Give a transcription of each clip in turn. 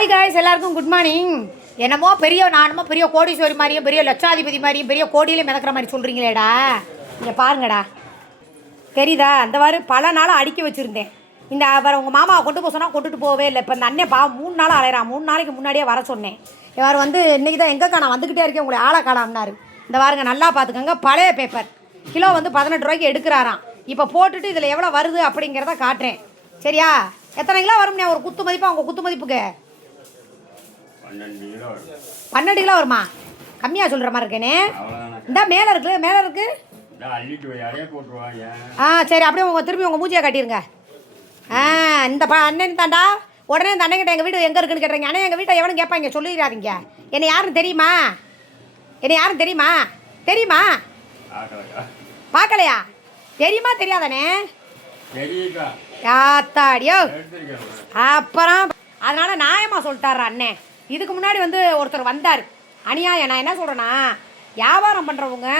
Hi guys, எல்லாருக்கும் good morning. என்னமோ நானுமோ பெரிய கோடீஸ்வரி மாதிரியும் பெரிய லட்சாதிபதி மாதிரியும் பெரிய கோடியிலே மிதக்கிற மாதிரி சொல்கிறீங்களேடா. இங்கே பாருங்கடா, தெரியுதா? அந்த மாதிரி பல நாளாக அடுக்கி வச்சுருந்தேன். இந்த அப்புறம் உங்கள் மாமாவை கொண்டு போக சொன்னால் கொண்டுட்டு போகவே இல்லை. இப்போ இந்த அண்ணன் 3 நாள் அலையிறான். 3 நாளைக்கு முன்னாடியே வர சொன்னேன். இவர் இன்றைக்கி தான் எங்கே நான் வந்துக்கிட்டே இருக்கேன், உங்களை ஆளை காணாம்னாரு. இந்த பாருங்க, நல்லா பார்த்துக்கோங்க. பழைய பேப்பர் கிலோ 18 ரூபாய்க்கு எடுக்கிறாராம். இப்போ போட்டுட்டு இதில் எவ்வளோ வருது அப்படிங்கிறத காட்டுறேன். சரியா? எத்தனை கிலோ வரும்ண்ணே ஒரு குத்து மதிப்பாக? உங்கள் குத்து மதிப்புக்கு 12 கிலோ வருமா? கம்மியாக சொல்கிற மாதிரி இருக்கேனே. இந்த மேலே இருக்கு. சரி, அப்படியே திரும்பி உங்கள் மூஞ்சியை காட்டிடுங்க. இந்த அண்ணன் தாண்டா. உடனே இந்த அண்ணன் கிட்ட எங்கள் வீடு எங்கே இருக்குன்னு கேட்டுறீங்க. அண்ணன் எங்கள் வீட்டை எவனும் கேட்பாங்க, சொல்லிடாதீங்க. என்னை யாரும் தெரியுமா? தெரியுமா? பார்க்கலையா? தெரியுமா தெரியாதானே? யாத்தாடியோ. அப்புறம் அதனால் நியாயமாக சொல்லிட்டாரு அண்ணன். இதுக்கு முன்னாடி ஒருத்தர் வந்தார். அநியாயம். நான் என்ன சொல்கிறேன்னா, வியாபாரம் பண்ணுறவங்க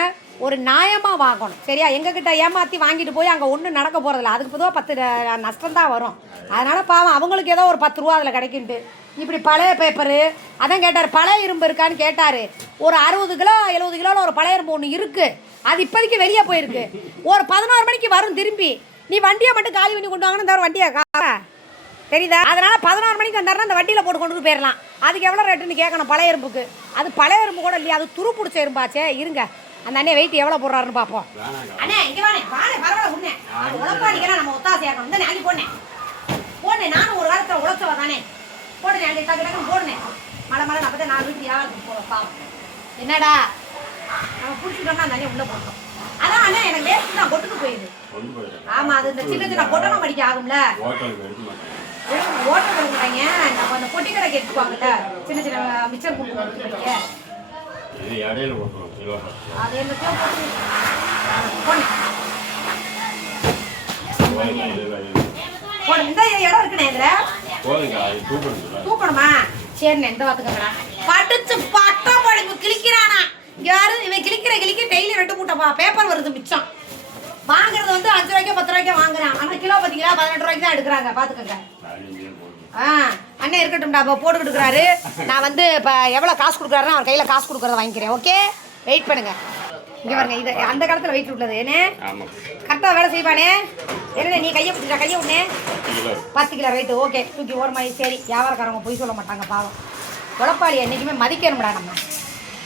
ஒரு நியாயமாக வாங்கணும். சரியா? எங்ககிட்ட ஏமாற்றி வாங்கிட்டு போய் அங்கே ஒன்றும் நடக்க போகிறதில்ல. அதுக்கு பொதுவாக 10 நஷ்டம்தான் வரும். அதனால் பாவம், அவங்களுக்கு ஏதோ ஒரு 10 ரூபா அதில் கிடைக்குன்ட்டு இப்படி பழைய பேப்பரு. அதான் கேட்டார், பழைய இரும்பு இருக்கான்னு கேட்டார். ஒரு 60 கிலோ 70 கிலோவில் ஒரு பழைய இரும்பு ஒன்று இருக்குது. அது இப்போதைக்கு வெளியே போயிருக்கு. ஒரு 11 மணிக்கு வரும் திரும்பி. நீ வண்டியை மட்டும் காலி பண்ணி கொண்டு வாங்கன்னு தவிர வண்டியை தெரியுதா? அதனால் 11 மணிக்கு வந்தாருன்னா அந்த வண்டியில் கொண்டு போயிடலாம். அதுக்கு எவ்வளோ ரேட்டுன்னு கேட்கணும் பழைய இரும்புக்கு. அது பழைய இரும்பு கூட இல்லையா, அது துரு பிடிச்ச இரும்பாச்சே. இருங்க, அந்த அண்ணே வெயிட் எவ்வளோ போடுறாருன்னு பார்ப்போம். அண்ணே இங்கே வானே பரவாயில்ல உண்ணே. அது உழப்பாடிக்கிறேன், நம்ம ஒத்தாசையாக்கணும். இந்த நாளைக்கு போனேன் நானும் ஒரு காலத்தில் உழைச்சவா தானே. போடுனேன் அங்கே டக்குன்னு போடுனேன். மழை அப்போ தான் 4 வீட்டு வியாபாரத்துக்கு போவோம். பாவம் என்னடா, நம்ம பிடிச்சிட்டோம்னா அந்த அண்ணே உள்ளே போட்டோம். அதான் அண்ணே எனக்கு வேஸ்ட்டு தான் கொட்டுக்கு போயிடுது. ஆமாம், அது இந்த சின்ன பொட்டணம் மடிக்க ஆகும்ல. ஓட்டை கொடுக்குறாங்க. நம்ம அந்த பொட்டி கடை கேட்டுப்பாங்கல்ல, சின்ன மிச்சர் கொடுக்க. அது என்னத்தையும் இந்த இடம் இருக்குண்ணே. இதில் தூக்கணுமா? சரிண்ணே, இந்த பார்த்துக்கங்கண்ணா. படிச்சு பட்டம் படிப்பு கிழிக்கிறானா யாரு இவன்? கிழிக்க டெய்லி 2 மூட்டை பேப்பர் வருது மிச்சம். வாங்குறது 5 ரூபாய்க்கோ 10 ரூபாய்க்கோ வாங்குறான். ஆனால் கிலோ பார்த்தீங்களா 18 ரூபாய்க்கு தான் எடுக்கிறாங்க. பார்த்துக்கங்க. அண்ணன் இருக்கட்டும்டா, இப்போ போட்டுக்கிட்டு இருக்கிறாரு. நான் இப்போ எவ்வளோ காசு கொடுக்குறாருன்னா அவர் கையில் காசு கொடுக்குறத வாங்கிக்கிறேன். ஓகே, வெயிட் பண்ணுங்க. இங்கே பாருங்க, இது அந்த காலத்தில் வெயிட் விட்டது ஏன்னே கரெக்டாக வேலை செய்வானே. என்ன நீ கையை பிடிச்சிட்டா? கையை விடனே 10 கிலோ வெயிட். ஓகே, தூக்கி ஓரமாயி. சரி, வியாபாரக்காரவங்க பொய் சொல்ல மாட்டாங்க பாவம். உழப்பாளி என்றைக்குமே மதிக்கணும்டா நம்ம.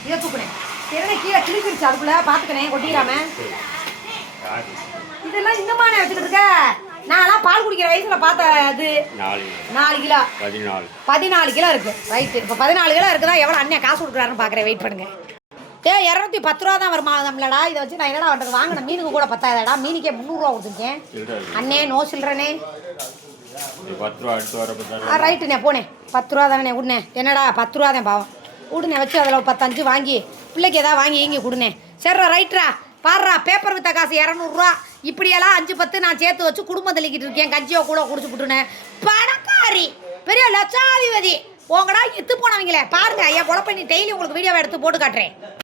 இதை தூக்குனேன். என்ன கீழே கிழிச்சிருச்சு, அதுக்குள்ளே பார்த்துக்கணே கொட்டிடாம. இதெல்லாம் இன்னுமானே வச்சுக்கிட்டு இருக்க? நான்லாம் பால் குடிக்கிற வயசுல பார்த்த அது 4 கிலோ 14 கிலோ இருக்கு. ரைட்டு, இப்போ 14 கிலோ இருக்குதா? எவ்வளோ அண்ணன் காசு கொடுக்குறாருன்னு பார்க்குறேன். வெயிட் பண்ணுங்க. 210 ரூபா தான் வருமா நம்மளடா? இதை வச்சு நான் என்னடா பண்ணுறது? வாங்கின மீனுக்கு கூட 10,000டா. மீனுக்கே 300 ரூபா கொடுத்துருக்கேன். அண்ணே நோ சில்லறனே. ரைட்டுண்ணே, போனேன் 10 ரூபா தானே விடுனே. என்னடா 10 ரூபா தான் பாவம். விடுனே வச்சு அதில் 10 வாங்கி பிள்ளைக்கு ஏதாவது வாங்கி இங்கே கொடுனே. சரிடா, ரைட்ரா. பாடுறா, பேப்பர் வித்த காசு 200 ரூபா. இப்படியெல்லாம் 5-10 நான் சேர்த்து வச்சு குடும்பம் தள்ளிக்கிட்டு இருக்கேன். கஞ்சியோ கூட குடிச்சு விட்டுனேன். பணக்காரி, பெரிய லட்சாதிபதி. உங்கடா எத்து போனவங்களே பாருங்க. என் குழப்ப நீ டெய்லி உங்களுக்கு வீடியோவை எடுத்து போட்டு காட்டுறேன்.